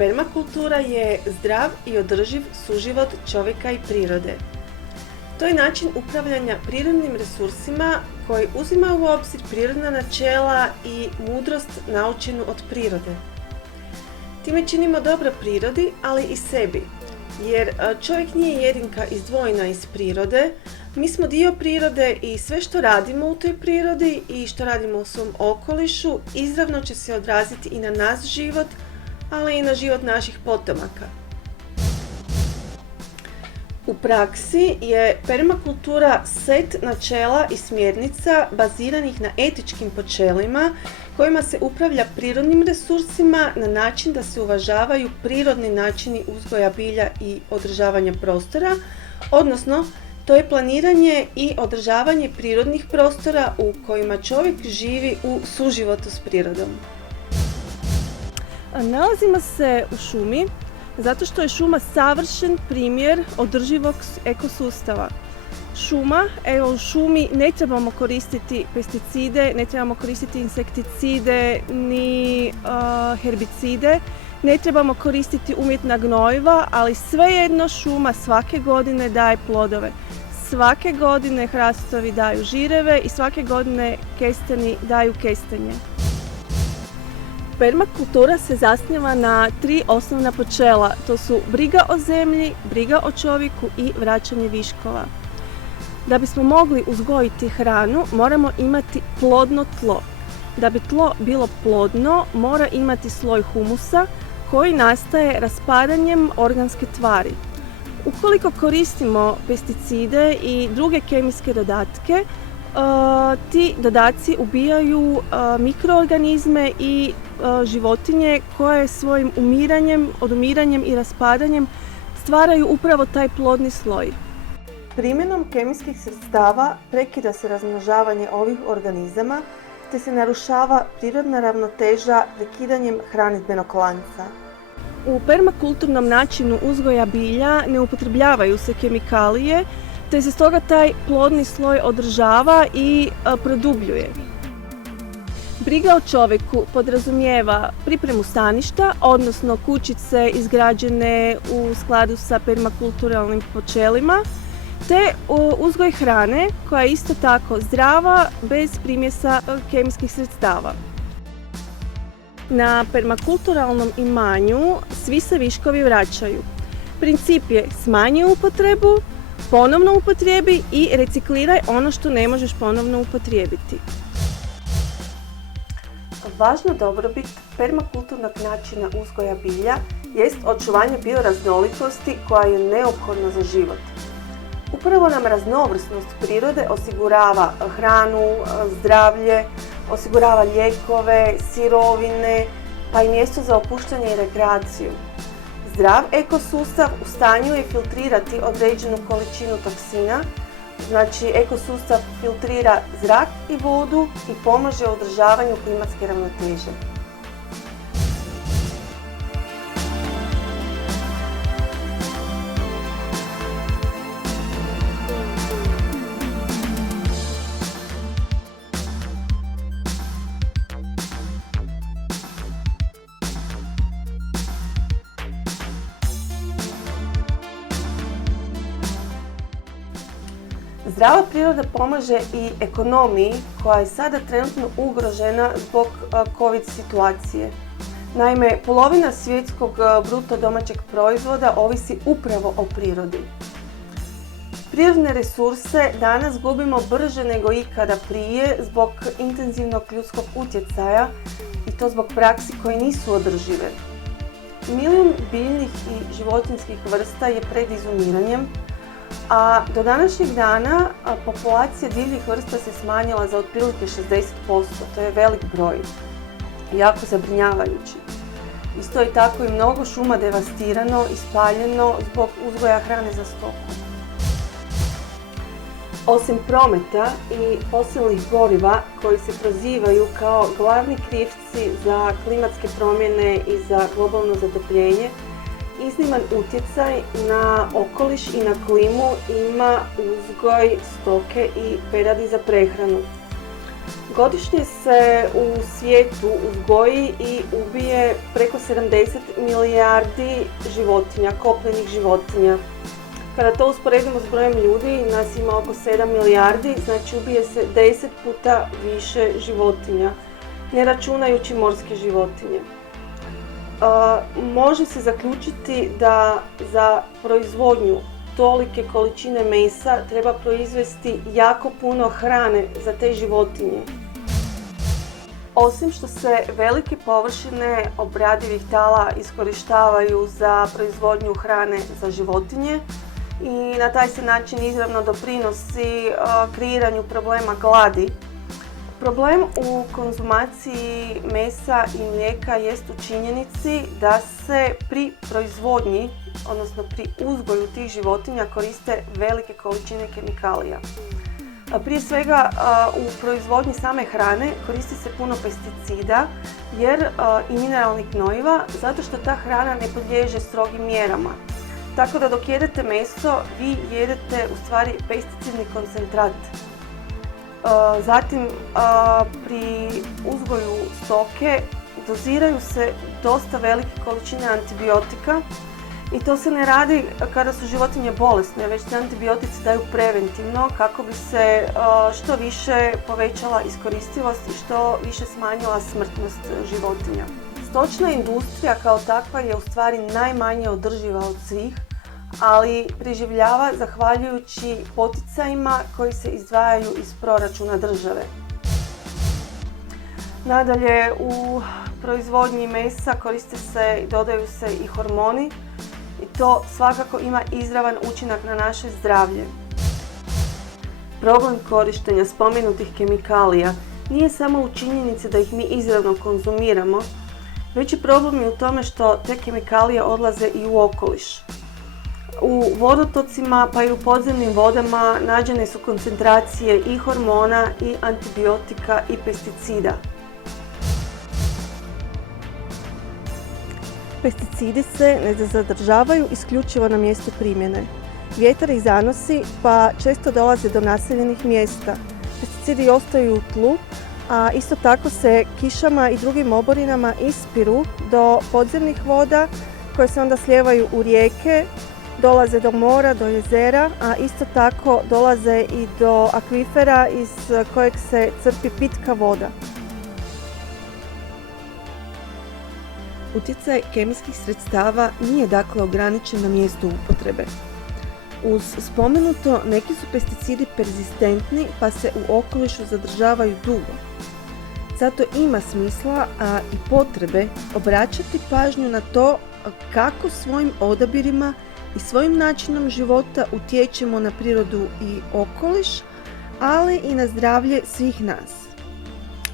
Permakultura je zdrav i održiv suživot čovjeka i prirode. To je način upravljanja prirodnim resursima koji uzima u obzir prirodna načela i mudrost naučenu od prirode. Time činimo dobro prirodi, ali i sebi, jer čovjek nije jedinka izdvojena iz prirode. Mi smo dio prirode i sve što radimo u toj prirodi i što radimo u svom okolišu izravno će se odraziti i na naš život, ali i na život naših potomaka. U praksi je permakultura set načela i smjernica baziranih na etičkim načelima kojima se upravlja prirodnim resursima na način da se uvažavaju prirodni načini uzgoja bilja i održavanja prostora, odnosno to je planiranje i održavanje prirodnih prostora u kojima čovjek živi u suživotu s prirodom. Nalazimo se u šumi zato što je šuma savršen primjer održivog ekosustava. U šumi ne trebamo koristiti pesticide, ne trebamo koristiti insekticide ni herbicide, ne trebamo koristiti umjetna gnojiva, ali svejedno šuma svake godine daje plodove. Svake godine hrastovi daju žireve i svake godine kesteni daju kestenje. Permakultura se zasniva na 3 osnovna načela. To su briga o zemlji, briga o čovjeku i vraćanje viškova. Da bismo mogli uzgojiti hranu, moramo imati plodno tlo. Da bi tlo bilo plodno, mora imati sloj humusa koji nastaje raspadanjem organske tvari. Ukoliko koristimo pesticide i druge kemijske dodatke, ti dodaci ubijaju mikroorganizme i životinje koje svojim odumiranjem i raspadanjem stvaraju upravo taj plodni sloj. Primjenom kemijskih sredstava prekida se razmnožavanje ovih organizama te se narušava prirodna ravnoteža prekidanjem hranidbenog lanca. U permakulturnom načinu uzgoja bilja ne upotrebljavaju se kemikalije, te se stoga taj plodni sloj održava i produbljuje. Briga o čovjeku podrazumijeva pripremu staništa, odnosno kućice izgrađene u skladu sa permakulturalnim načelima, te uzgoj hrane koja je isto tako zdrava, bez primjesa kemijskih sredstava. Na permakulturalnom imanju svi se viškovi vraćaju. Princip je smanji upotrebu, ponovno upotrijebi i recikliraj ono što ne možeš ponovno upotrijebiti. Važna dobrobit permakulturnog načina uzgoja bilja jest očuvanje bioraznolikosti koja je neophodna za život. Upravo nam raznovrsnost prirode osigurava hranu, zdravlje, osigurava lijekove, sirovine, pa i mjesto za opuštanje i rekreaciju. Zdrav ekosustav u stanju je filtrirati određenu količinu toksina, znači ekosustav filtrira zrak i vodu i pomaže u održavanju klimatske ravnoteže. Zdrava priroda pomaže i ekonomiji koja je sada trenutno ugrožena zbog COVID situacije. Naime, polovina svjetskog bruto domaćeg proizvoda ovisi upravo o prirodi. Prirodne resurse danas gubimo brže nego ikada prije zbog intenzivnog ljudskog utjecaja i to zbog praksi koje nisu održive. Milijun biljnih i životinjskih vrsta je pred izumiranjem, a do današnjeg dana populacija divljih vrsta se smanjila za otprilike 60%, to je velik broj, jako zabrinjavajući. Isto je tako i mnogo šuma devastirano i spaljeno zbog uzgoja hrane za stoku. Osim prometa i fosilnih goriva koji se prozivaju kao glavni krivci za klimatske promjene i za globalno zatopljenje, izniman utjecaj na okoliš i na klimu ima uzgoj stoke i peradi za prehranu. Godišnje se u svijetu uzgoji i ubije preko 70 milijardi životinja, kopnenih životinja. Kada to usporedimo s brojem ljudi, nas ima oko 7 milijardi, znači ubije se 10 puta više životinja, ne računajući morske životinje. Može se zaključiti da za proizvodnju tolike količine mesa treba proizvesti jako puno hrane za te životinje. Osim što se velike površine obradivih tala iskorištavaju za proizvodnju hrane za životinje i na taj se način izravno doprinosi kreiranju problema gladi. Problem u konzumaciji mesa i mlijeka jest u činjenici da se pri proizvodnji, odnosno pri uzgoju tih životinja koriste velike količine kemikalija. Prije svega u proizvodnji same hrane koristi se puno pesticida i mineralnih gnojiva zato što ta hrana ne podliježe strogim mjerama. Tako da dok jedete meso, vi jedete u stvari pesticidni koncentrat. Zatim pri uzgoju stoke doziraju se dosta velike količine antibiotika i to se ne radi kada su životinje bolesne, već se antibiotici daju preventivno kako bi se što više povećala iskoristivost i što više smanjila smrtnost životinja. Stočna industrija kao takva je u stvari najmanje održiva od svih, ali preživljava zahvaljujući poticajima koji se izdvajaju iz proračuna države. Nadalje, u proizvodnji mesa koriste se i dodaju se i hormoni i to svakako ima izravan učinak na naše zdravlje. Problem korištenja spomenutih kemikalija nije samo u činjenici da ih mi izravno konzumiramo, već je problem i u tome što te kemikalije odlaze i u okoliš. U vodotocima pa i u podzemnim vodama nađene su koncentracije i hormona i antibiotika i pesticida. Pesticidi se ne zadržavaju isključivo na mjestu primjene. Vjetar ih zanosi pa često dolaze do naseljenih mjesta. Pesticidi ostaju u tlu, a isto tako se kišama i drugim oborinama ispiru do podzemnih voda koje se onda slijevaju u rijeke, dolaze do mora, do jezera, a isto tako dolaze i do akvifera iz kojeg se crpi pitka voda. Utjecaj kemijskih sredstava nije dakle ograničen na mjestu upotrebe. Uz spomenuto, neki su pesticidi perzistentni pa se u okolišu zadržavaju dugo. Zato ima smisla, a i potrebe, obraćati pažnju na to kako svojim odabirima i svojim načinom života utječemo na prirodu i okoliš, ali i na zdravlje svih nas.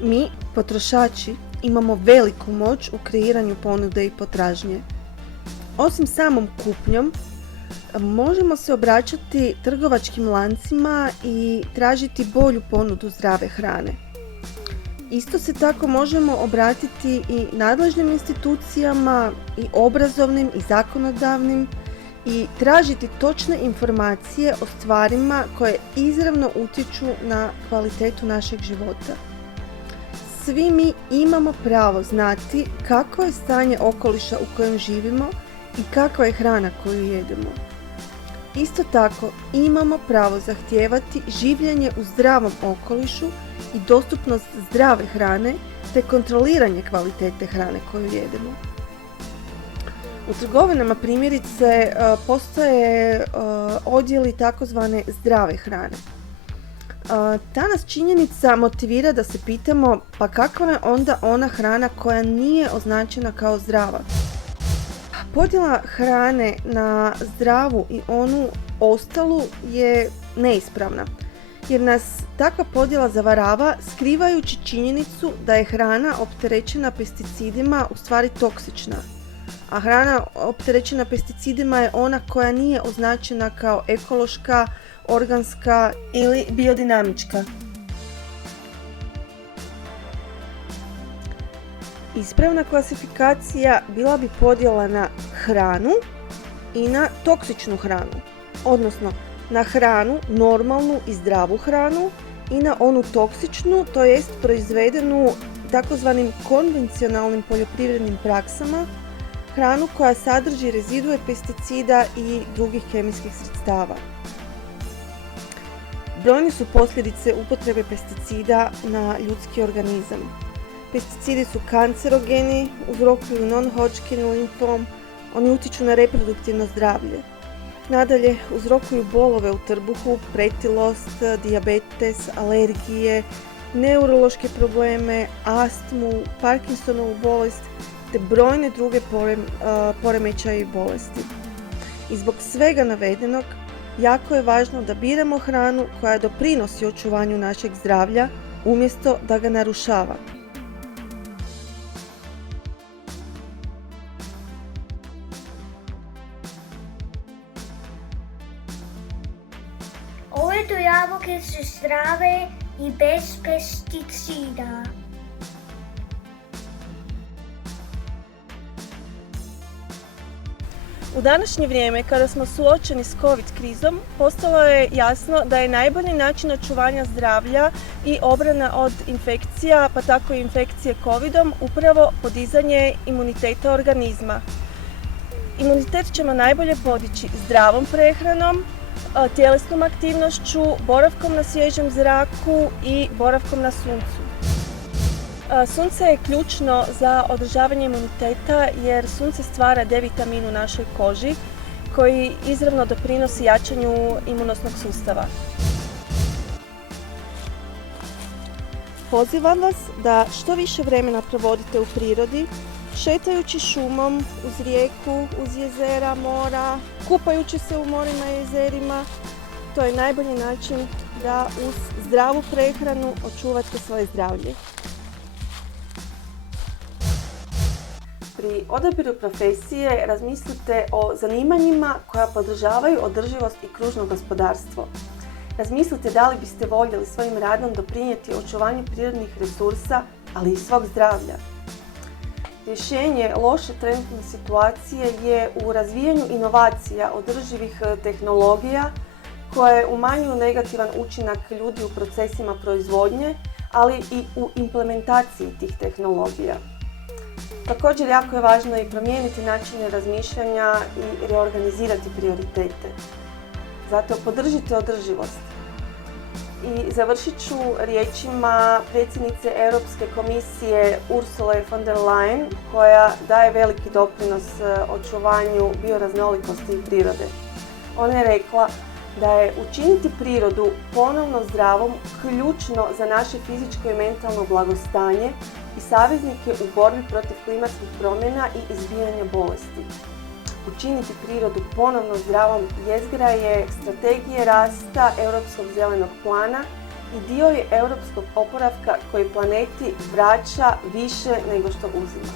Mi, potrošači, imamo veliku moć u kreiranju ponude i potražnje. Osim samom kupnjom, možemo se obraćati trgovačkim lancima i tražiti bolju ponudu zdrave hrane. Isto se tako možemo obratiti i nadležnim institucijama, i obrazovnim i zakonodavnim, i tražiti točne informacije o stvarima koje izravno utječu na kvalitetu našeg života. Svi mi imamo pravo znati kakvo je stanje okoliša u kojem živimo i kakva je hrana koju jedemo. Isto tako imamo pravo zahtijevati življenje u zdravom okolišu i dostupnost zdrave hrane te kontroliranje kvalitete hrane koju jedemo. U trgovinama primjerice postoje odjeli takozvane zdrave hrane. Ta nas činjenica motivira da se pitamo pa kakva je onda ona hrana koja nije označena kao zdrava. Podjela hrane na zdravu i onu ostalu je neispravna, jer nas takva podjela zavarava skrivajući činjenicu da je hrana opterećena pesticidima u stvari toksična. A hrana opterećena pesticidima je ona koja nije označena kao ekološka, organska ili biodinamička. Ispravna klasifikacija bila bi podjela na hranu i na toksičnu hranu, odnosno na hranu, normalnu i zdravu hranu i na onu toksičnu, to jest proizvedenu takozvanim konvencionalnim poljoprivrednim praksama, hranu koja sadrži rezidue pesticida i drugih kemijskih sredstava. Brojne su posljedice upotrebe pesticida na ljudski organizam. Pesticidi su kancerogeni, uzrokuju non-Hodgkin limfom, oni utiču na reproduktivno zdravlje. Nadalje, uzrokuju bolove u trbuhu, pretilost, dijabetes, alergije, neurološke probleme, astmu, Parkinsonovu bolest te brojne druge poremećaje i bolesti. I zbog svega navedenog, jako je važno da biramo hranu koja doprinosi očuvanju našeg zdravlja umjesto da ga narušava. Ove tu jabuke su zdrave i bez pesticida. U današnje vrijeme, kada smo suočeni s COVID krizom, postalo je jasno da je najbolji način očuvanja zdravlja i obrana od infekcija, pa tako i infekcije COVIDom, upravo podizanje imuniteta organizma. Imunitet ćemo najbolje podići zdravom prehranom, tjelesnom aktivnošću, boravkom na svježem zraku i boravkom na suncu. Sunce je ključno za održavanje imuniteta jer sunce stvara D-vitamin u našoj koži koji izravno doprinosi jačanju imunosnog sustava. Pozivam vas da što više vremena provodite u prirodi, šetajući šumom, uz rijeku, uz jezera, mora, kupajući se u morima i jezerima. To je najbolji način da uz zdravu prehranu očuvate svoje zdravlje. Pri odabiru profesije razmislite o zanimanjima koja podržavaju održivost i kružno gospodarstvo. Razmislite da li biste voljeli svojim radom doprinijeti očuvanju prirodnih resursa, ali i svog zdravlja. Rješenje loše trenutne situacije je u razvijanju inovacija održivih tehnologija koje umanjuju negativan učinak ljudi u procesima proizvodnje, ali i u implementaciji tih tehnologija. Također jako je važno i promijeniti načine razmišljanja i reorganizirati prioritete. Zato podržite održivost. I završit ću riječima predsjednice Europske komisije Ursule von der Leyen koja daje veliki doprinos očuvanju bioraznolikosti i prirode. Ona je rekla da je učiniti prirodu ponovno zdravom ključno za naše fizičko i mentalno blagostanje i saveznike u borbi protiv klimatskih promjena i izbijanja bolesti. Učiniti prirodu ponovno zdravom jezgra je strategije rasta Europskog zelenog plana i dio je europskog oporavka koji planeti vraća više nego što uzima.